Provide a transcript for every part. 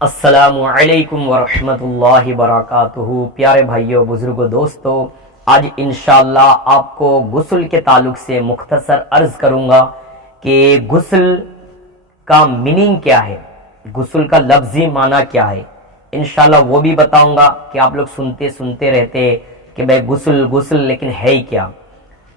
السلام علیکم ورحمۃ اللہ وبرکاتہ۔ پیارے بھائیوں، بزرگوں، دوستوں، آج انشاءاللہ آپ کو غسل کے تعلق سے مختصر عرض کروں گا کہ غسل کا میننگ کیا ہے، غسل کا لفظی معنی کیا ہے۔ انشاءاللہ وہ بھی بتاؤں گا کہ آپ لوگ سنتے رہتے کہ بھئی غسل غسل، لیکن ہے ہی کیا،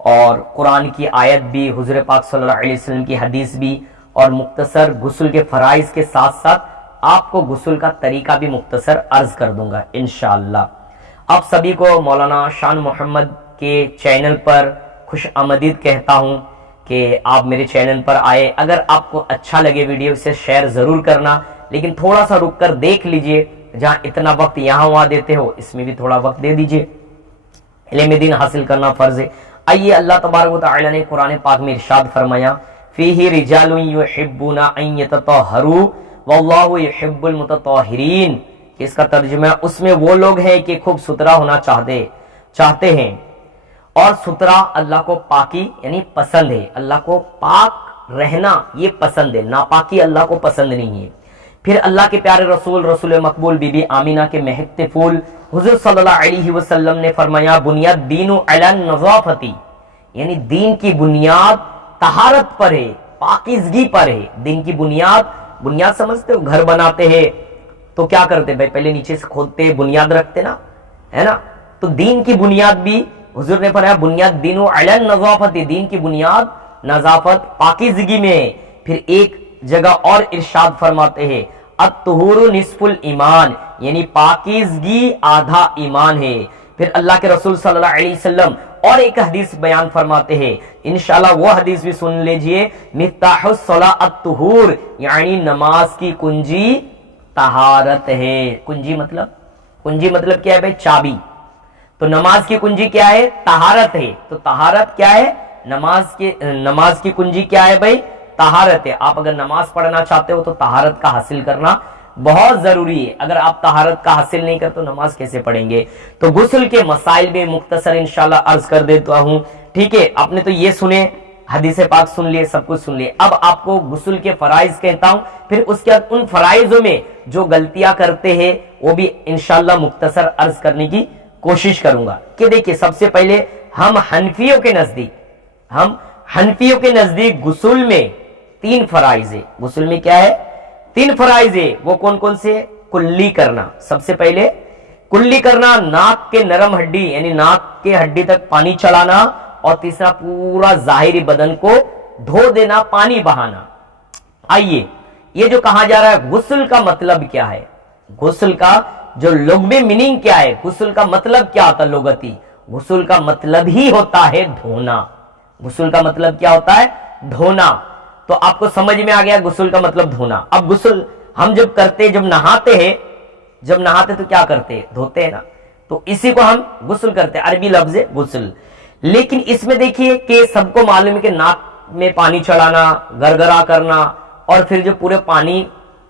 اور قرآن کی آیت بھی، حضور پاک صلی اللہ علیہ وسلم کی حدیث بھی، اور مختصر غسل کے فرائض کے ساتھ ساتھ آپ کو غسل کا طریقہ بھی مختصر عرض کر دوں گا انشاءاللہ۔ آپ سبھی کو مولانا شان محمد کے چینل پر خوش آمدید کہتا ہوں کہ آپ میرے چینل پر آئے۔ اگر آپ کو اچھا لگے ویڈیو، اسے شیئر ضرور کرنا، لیکن تھوڑا سا رک کر دیکھ لیجئے، جہاں اتنا وقت یہاں وہاں دیتے ہو اس میں بھی تھوڑا وقت دے دیجئے، علم دین حاصل کرنا فرض ہے۔ آئیے، اللہ تبارک و تعالی نے قرآن پاک میں ارشاد فرمایا، فیہ رجال یحبون ان یتطہروا واللہ یحب المتطہرین۔ اس کا ترجمہ ہے، اس میں وہ لوگ ہیں کہ خوب ستھرا ہونا چاہتے ہیں، اور ستھرا اللہ کو پاکی یعنی پسند ہے، اللہ کو پاک رہنا یہ پسند ہے، ناپاکی اللہ کو پسند نہیں ہے۔ پھر اللہ کے پیارے رسول مقبول بی بی آمینہ کے مہکتے پھول حضور صلی اللہ علیہ وسلم نے فرمایا، بنیاد دین علی النظافت، یعنی دین کی بنیاد طہارت پر ہے، پاکیزگی پر ہے۔ دین کی بنیاد سمجھتے ہو، گھر بناتے ہیں تو کیا کرتے بھائی، پہلے نیچے سے کھودتے، بنیاد رکھتے نا، ہے نا؟ تو دین کی بنیاد بھی حضور نے فرمایا، بنیاد دین علی النظافت، دین کی بنیاد نظافت پاکیزگی میں ہے۔ پھر ایک جگہ اور ارشاد فرماتے ہیں، الطہور نصف الایمان، یعنی پاکیزگی آدھا ایمان ہے۔ پھر اللہ کے رسول صلی اللہ علیہ وسلم اور ایک حدیث بیان فرماتے ہیں، انشاءاللہ وہ حدیث بھی سن لیجئے، مفتاح الصلاۃ الطہور، یعنی نماز کی کنجی طہارت ہے۔ کنجی مطلب کیا ہے بھائی؟ چابی۔ تو نماز کی کنجی کیا ہے؟ طہارت ہے۔ تو طہارت کیا ہے؟ نماز کی کنجی کیا ہے بھائی؟ طہارت ہے۔ آپ اگر نماز پڑھنا چاہتے ہو تو طہارت کا حاصل کرنا بہت ضروری ہے۔ اگر آپ طہارت کا حاصل نہیں کرتے تو نماز کیسے پڑھیں گے؟ تو غسل کے مسائل میں مختصر انشاءاللہ عرض کر دیتا ہوں، ٹھیک ہے؟ آپ نے تو یہ سنے، حدیث پاک سن لیے، سب کچھ سن لیے۔ اب آپ کو غسل کے فرائض کہتا ہوں، پھر اس کے بعد ان فرائضوں میں جو غلطیاں کرتے ہیں وہ بھی انشاءاللہ مختصر عرض کرنے کی کوشش کروں گا۔ کہ دیکھیے، سب سے پہلے ہم حنفیوں کے نزدیک غسل میں 3 فرائض ہے۔ غسل میں کیا ہے؟ 3 فرائض ہے۔ وہ کون سے؟ کلی کرنا، سب سے پہلے کلی کرنا، ناک کے نرم ہڈی یعنی ناک کے ہڈی تک پانی چلانا، اور تیسرا پورا ظاہری بدن کو دھو دینا، پانی بہانا۔ آئیے، یہ جو کہا جا رہا ہے غسل کا مطلب کیا ہے، غسل کا جو لغوی میننگ کیا ہے، غسل کا مطلب کیا ہوتا ہے لغتی؟ غسل کا مطلب ہی ہوتا ہے دھونا۔ غسل کا مطلب کیا ہوتا ہے؟ دھونا۔ تو آپ کو سمجھ میں آ گیا غسل کا مطلب دھونا۔ اب غسل ہم جب کرتے، جب نہاتے تو کیا کرتے؟ دھوتے ہیں نا، تو اسی کو ہم غسل کرتے، عربی لفظ ہے غسل۔ لیکن اس میں دیکھیے کہ سب کو معلوم ہے کہ ناک میں پانی چڑھانا، گرگرا کرنا، اور پھر جو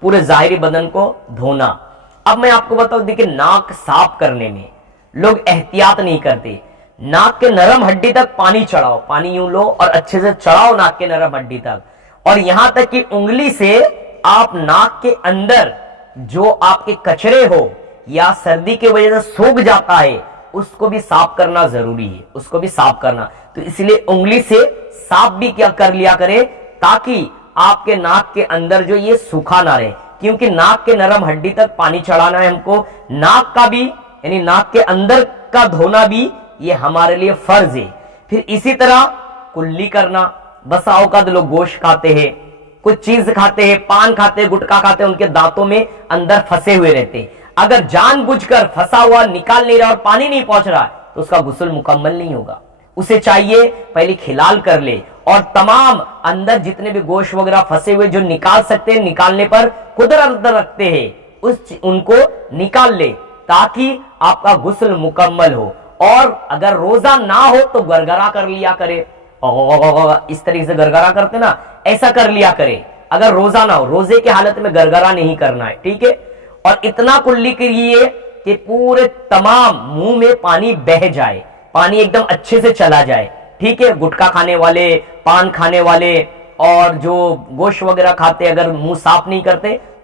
پورے ظاہری بدن کو دھونا۔ اب میں آپ کو بتاؤں، دیکھیں، ناک صاف کرنے میں لوگ احتیاط نہیں کرتے۔ ناک کے نرم ہڈی تک پانی چڑھاؤ، پانی یوں لو اور اچھے سے چڑھاؤ ناک کے نرم ہڈی تک، اور یہاں تک کہ انگلی سے آپ ناک کے اندر جو آپ کے کچرے ہو یا سردی کی وجہ سے سوکھ جاتا ہے اس کو بھی صاف کرنا ضروری ہے، اس کو بھی صاف کرنا۔ تو اس لیے انگلی سے صاف بھی کیا کر لیا کرے، تاکہ آپ کے ناک کے اندر جو یہ سوکھا نہ رہے، کیونکہ ناک کے نرم ہڈی تک پانی چڑھانا ہے ہم کو، ناک کا بھی یعنی ناک کے اندر کا دھونا بھی یہ ہمارے لیے فرض ہے۔ پھر اسی طرح کلی کرنا، بسا اوقات لوگ گوشت کھاتے ہیں، کچھ چیز کھاتے ہیں، پان کھاتے ہیں، گٹکا کھاتے ہیں، ان کے دانتوں میں اندر پھنسے ہوئے رہتے ہیں۔ اگر جان بوجھ کر پھنسا ہوا نکال نہیں رہا اور پانی نہیں پہنچ رہا تو اس کا غسل مکمل نہیں ہوگا۔ اسے چاہیے پہلے کھلال کر لے، اور تمام اندر جتنے بھی گوشت وغیرہ پھنسے ہوئے جو نکال سکتے ہیں، نکالنے پر قدرت رکھتے ہیں، ان کو نکال لے، تاکہ آپ کا غسل مکمل ہو۔ اور اگر روزہ نہ ہو تو گرگرا کر لیا کرے، اس طریقے سے گرگرا کرتے نا، ایسا کر لیا کرے۔ اگر روزہ نہ ہو، روزے کی حالت میں گرگرا نہیں کرنا ہے، ٹھیک ہے؟ اور اتنا کلی کریے کہ پورے تمام منہ میں پانی بہہ جائے، پانی ایک دم اچھے سے چلا جائے، ٹھیک ہے؟ گٹکا کھانے والے، پان کھانے والے اور جو گوشت وغیرہ کھاتے اگر منہ صاف نہیں کرتے